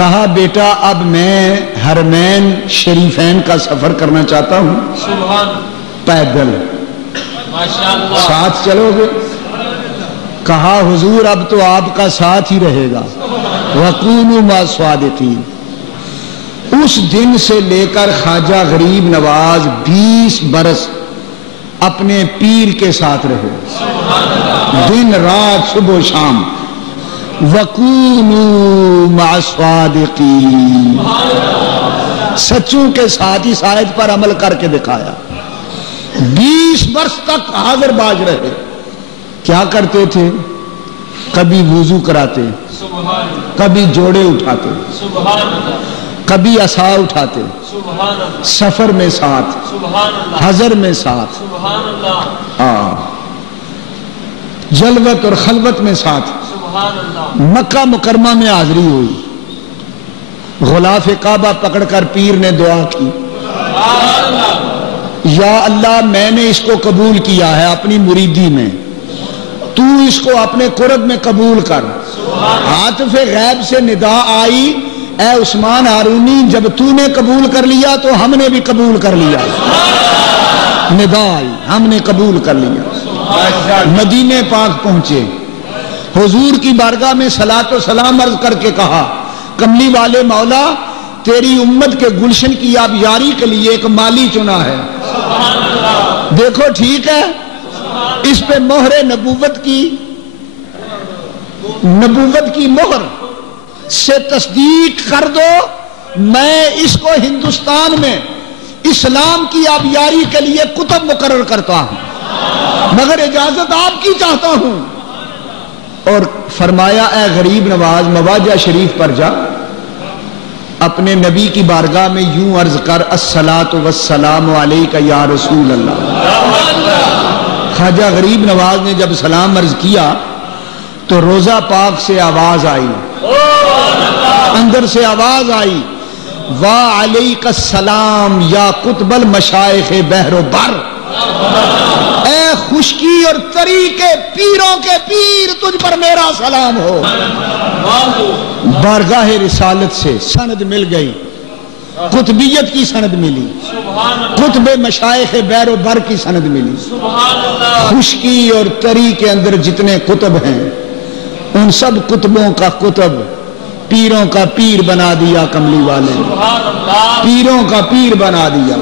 کہا بیٹا اب میں حرمین شریفین کا سفر کرنا چاہتا ہوں، پیدل ساتھ چلو گے؟ کہا حضور اب تو آپ کا ساتھ ہی رہے گا، وَقُولُوا مَعَ الصَّادِقِينَ۔ اس دن سے لے کر خواجہ غریب نواز 20 برس اپنے پیر کے ساتھ رہے، دن رات صبح و شام، وَقُولُوا مَعَ الصَّادِقِينَ، سچوں کے ساتھ اس آیت پر عمل کر کے دکھایا۔ 20 برس تک حاضر باز رہے۔ کیا کرتے تھے؟ کبھی وضو کراتے، کبھی جوڑے اٹھاتے، کبھی عصا اٹھاتے، سفر میں ساتھ، حضر میں ساتھ، جلوت اور خلوت میں ساتھ۔ مکہ مکرمہ میں حاضری ہوئی، غلاف کعبہ پکڑ کر پیر نے دعا کی، یا اللہ میں نے اس کو قبول کیا ہے اپنی مریدی میں، تو اس کو اپنے قرب میں قبول کر۔ عاطف غیب سے ندا آئی، اے عثمان ہارونی جب تو نے قبول کر لیا تو ہم نے بھی قبول کر لیا۔ ندا آئی، ہم نے قبول کر لیا۔ مدینے پاک پہنچے، حضور کی بارگاہ میں صلاۃ و سلام عرض کر کے کہا، کملی والے مولا تیری امت کے گلشن کی آبیاری کے لیے ایک مالی چنا ہے، دیکھو ٹھیک ہے، اس پہ مہر نبوت کی مہر سے تصدیق کر دو، میں اس کو ہندوستان میں اسلام کی آبیاری کے لیے کتب مقرر کرتا ہوں، مگر اجازت آپ کی چاہتا ہوں۔ اور فرمایا اے غریب نواز مواجہ شریف پر جا، اپنے نبی کی بارگاہ میں یوں عرض کر، الصلاۃ والسلام علیک یا رسول اللہ۔ خواجہ غریب نواز نے جب سلام عرض کیا تو روزہ پاک سے آواز آئی، اندر سے آواز آئی، وعلیک السلام یا قطب المشائخ بحر و بر، اے خشکی اور تری کے پیروں کے پیر تجھ پر میرا سلام ہو۔ بارگاہ رسالت سے سند مل گئی، قطبیت کی سند ملی، قطب مشائخ بحر و بر کی سند ملی۔ خشکی اور تری کے اندر جتنے قطب ہیں ان سب قطبوں کا قطب پیروں کا پیر بنا دیا، کملی والے پیروں کا پیر بنا دیا۔